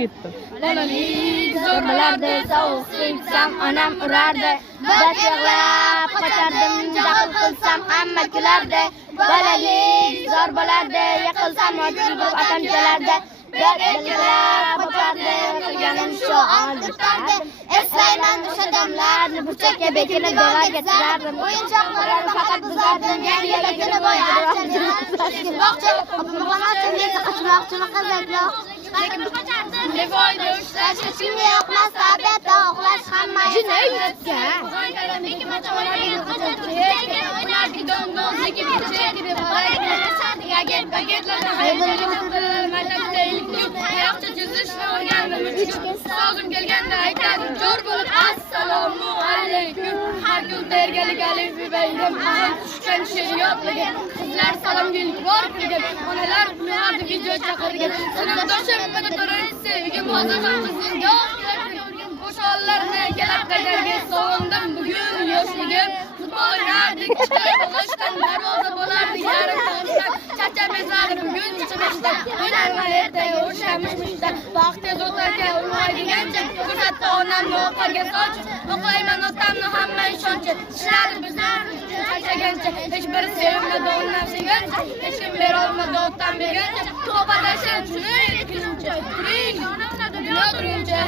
Gitti. Bolalik zo'rlardi, sovuq sevsam onam urardi. Dod yig'lab qochardim, jahl qilsam hamma kulardi. Bolalik zo'r bo'lardi, yiqilsam o'tib otam kelardi. Dod yig'lab qochardi, qilganim shu on tutardi. Eslayman o'sha damlarni, burchakka bekilib devorga chizardim. O'yinchoqlarni faqat buzardim, yangiligini bo'yardim. Bog'cha, opamga qochmoqchimi qizaklar? Ne foyda ushlash hech kimga yoqmas, tabiatda uxlash hamma jinayatga. Sog'im kelganda aytadim jo'r bo'lib assalomu alaykum. Har kun tergalik alif bayram tushgan she'r yodlagan. Qizlar salomga bor kirgan, onalar ularni video chaqirgan. Sinfdoshim meni birinchi sevgim hozir ham qizingga o'sha onlarni kelaqalarga sog'indim bugun yoshligim. Futbol o'ynardik, ishdan darvoza bo'lardi, yarim soatdan charchab bezardim bugun ichimishdan. O'ynarman ertaga o'shamishdan. Vaqt tez o'tarkan ulg'aydigancha ko'rsatdi onamni o'qarga soch. O'qlayman otamni hamma ishonchi. Ishladi bizlar charchagancha. Hech biri sevmadi onam sevgancha. Hech kim berolmadi otam bergancha. To'padashim shuni kuncha. Turing, dunyo turguncha.